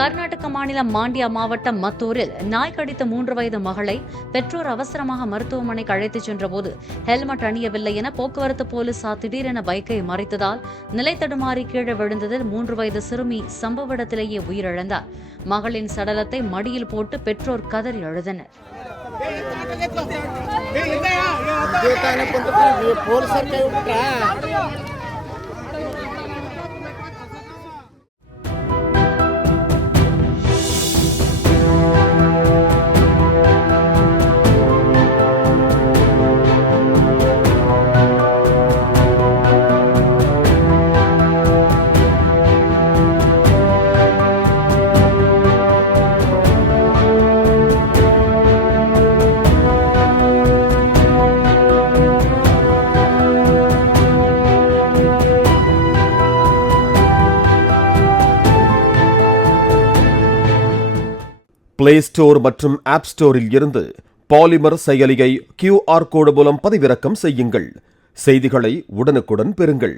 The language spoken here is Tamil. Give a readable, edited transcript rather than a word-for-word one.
கர்நாடக மாநிலம் மாண்டியா மாவட்டம் மத்தூரில் நாய் கடித்த 3 வயது மகளை பெற்றோர் அவசரமாக மருத்துவமனைக்கு அழைத்துச் சென்றபோது ஹெல்மெட் அணியவில்லை என போக்குவரத்து போலீசார் திடீரென பைக்கை மறித்ததால் நிலை தடுமாறி கீழே விழுந்ததில் 3 வயது சிறுமி சம்பவ இடத்திலேயே உயிரிழந்தார். மகளின் சடலத்தை மடியில் போட்டு பெற்றோர் கதறி அழுதனர். பிளே ஸ்டோர் மற்றும் ஆப் ஸ்டோரில் இருந்து பாலிமர் செயலியை QR கோடு மூலம் பதிவிறக்கம் செய்யுங்கள். செய்திகளை உடனுக்குடன் பெறுங்கள்.